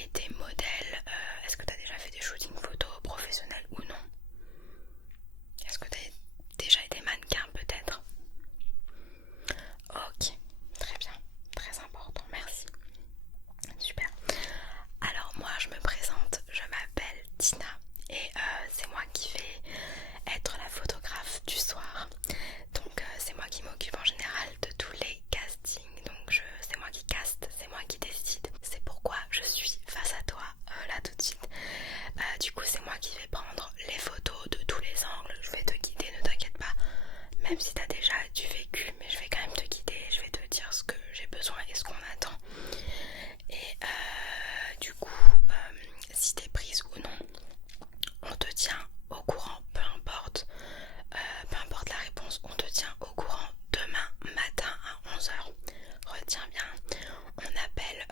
été modèle? Est-ce que tu as déjà fait des shootings photos professionnels ou non? Est-ce que tu as déjà été mannequin peut-être? Ok, très bien, très important, merci. Super. Alors moi je me présente, je m'appelle Tina et c'est moi qui vais être la photographe du soir. Donc c'est moi qui m'occupe en général de tous les castings. Donc c'est moi qui caste, c'est moi qui décide. C'est pourquoi je suis face à toi là tout de suite. Du coup c'est moi qui vais prendre les photos de tous les angles. Je vais te guider, ne t'inquiète pas. Même si tu as déjà du vécu, mais je vais quand même te guider. Je vais te dire ce que j'ai besoin et ce qu'on attend. Et du coup, si t'es prise ou non, on te tient au courant, peu importe la réponse, on te tient au courant demain matin à 11h. Retiens bien, on appelle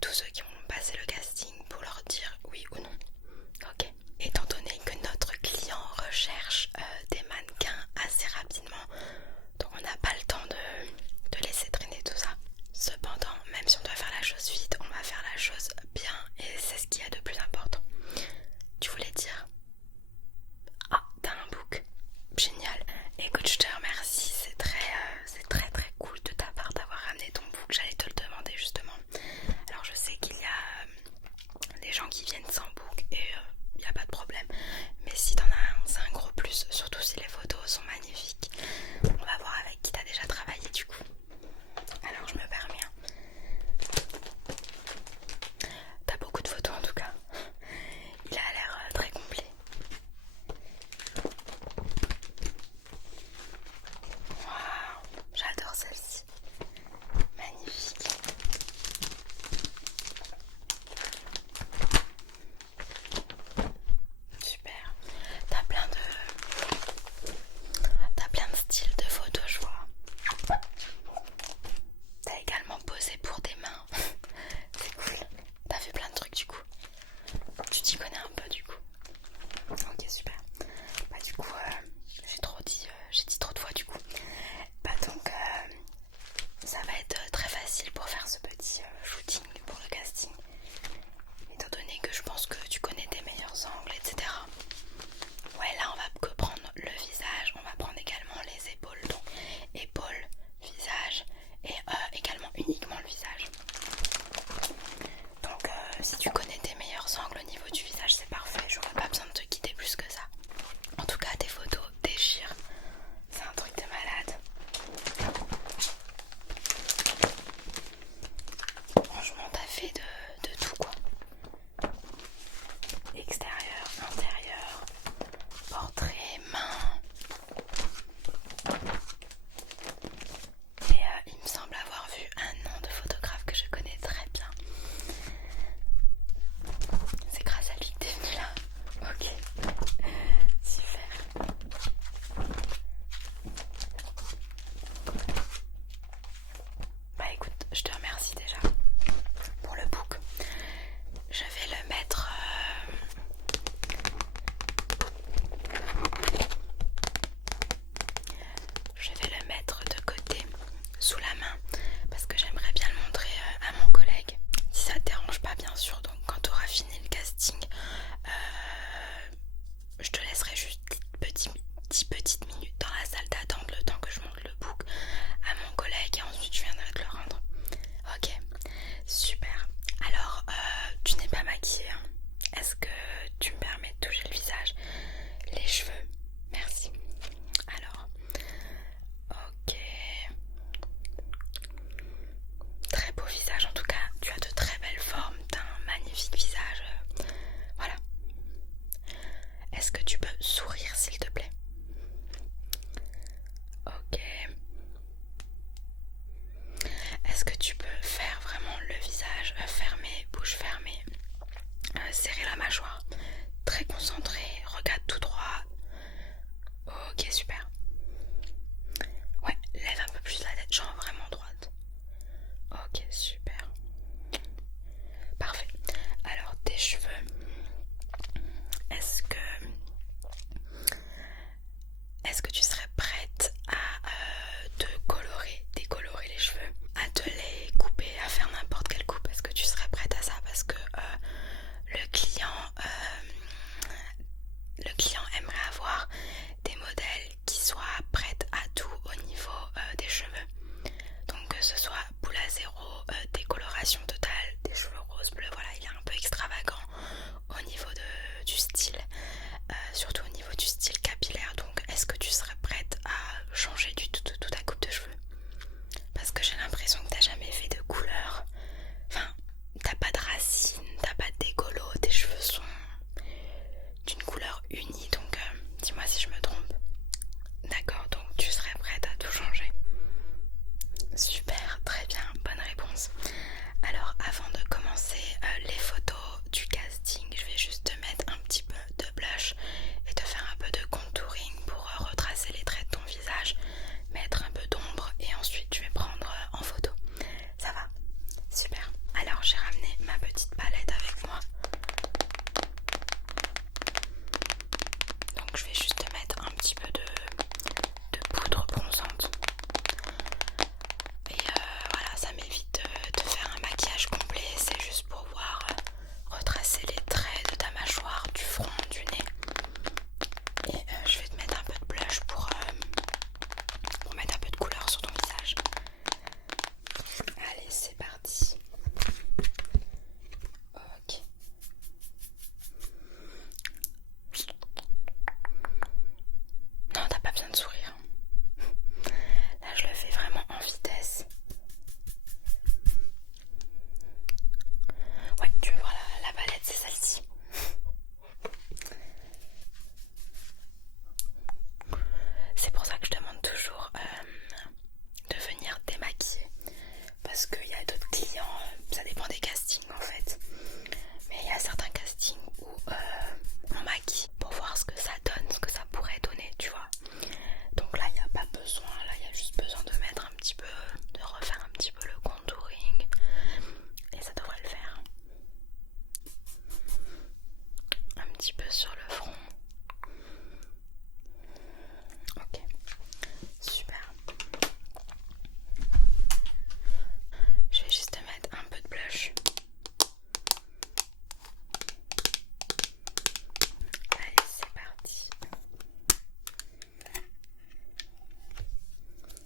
tous ceux qui ont passé le casting pour leur dire oui ou non. Ok. Étant donné que notre client recherche des mannequins assez rapidement, donc on n'a pas le temps de laisser traîner tout ça. Cependant, même si on doit faire la chose vite, on va faire la chose bien et c'est ce qu'il y a de plus important. Tu voulais dire? Ah, t'as un book. Génial. Écoute, je te remercie. C'est très cool de ta part d'avoir ramené ton book. J'allais te le demander justement. Alors je sais qu'il y a des gens qui viennent sans book et il n'y a pas de problème. Mais si t'en as un, c'est un gros plus. Surtout si les photos sont magnifiques. On va voir avec qui t'as déjà travaillé du coup. Alors je me permets. T'as beaucoup de photos en tout cas. Il a l'air très complet. Waouh, j'adore celle-ci. Magnifique. Super. T'as plein de styles de photos, je vois. T'as également posé pour des mains. C'est cool. T'as fait plein de trucs du coup. Tu t'y connais un peu du coup. Ok, super. Bah du coup, j'ai dit trop de fois du coup. Bah donc, ça va être très facile pour faire ce petit shooting pour le casting. Étant donné que je pense que tu connais tes meilleurs angles, etc. Ouais, là on va que prendre le visage, on va prendre également les épaules. Donc épaules, visage et également uniquement le visage. Donc si tu connais tes meilleurs angles au niveau du visage, c'est parfait, j'aurais pas besoin de te guider plus que ça. En tout cas tes photos déchirent, c'est un truc de malade. Franchement t'as fait de tout quoi. Extérieur, intérieur, portrait, main. Et il me semble avoir vu un nom de photographe que je connais très bien. ma petite palette avec moi. Donc je vais juste mettre un petit peu de poudre bronzante. Et voilà, ça m'évite de faire un maquillage complet. C'est juste pour pouvoir retracer les traits de ta mâchoire, du front, du nez. Et je vais te mettre un peu de blush pour mettre un peu de couleur sur ton visage. Allez, c'est parti. Ok. Non, t'as pas besoin de sourire. Là, je le fais vraiment en vitesse. Ouais, tu vois la palette, c'est celle-ci. C'est pour ça que je demande toujours de venir démaquiller. Parce qu'il y a d'autres clients, ça dépend des castings en fait. Mais il y a certains castings où on maquille pour voir ce que ça donne, ce que ça pourrait donner, tu vois. Donc là, il n'y a pas besoin, là, il y a juste besoin de mettre un petit peu, de refaire un petit peu le contouring. Et ça devrait le faire. Un petit peu sur le front. Ok, super. Je vais juste mettre un peu de blush. Allez, c'est parti.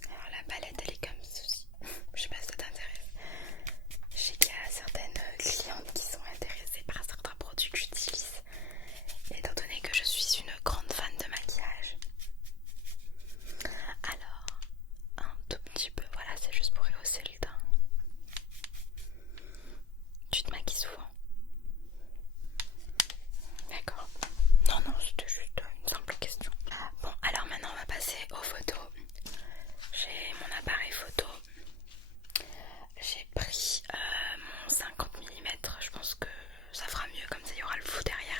Alors la palette, elle est comme ceci. Je sais pas si ça t'intéresse. Je sais qu'il y a certaines clientes qui sont intéressées par certains produits que j'utilise. Étant donné que je suis une grande fan de maquillage. Alors, un tout petit peu, voilà, c'est juste pour rehausser le teint. Tu te maquilles souvent? D'accord. Non, non, c'était juste une simple question. Bon, alors maintenant on va passer aux photos. J'ai mon appareil photo. J'ai pris mon 50 mm. Je pense que ça fera mieux, comme ça il y aura le flou derrière.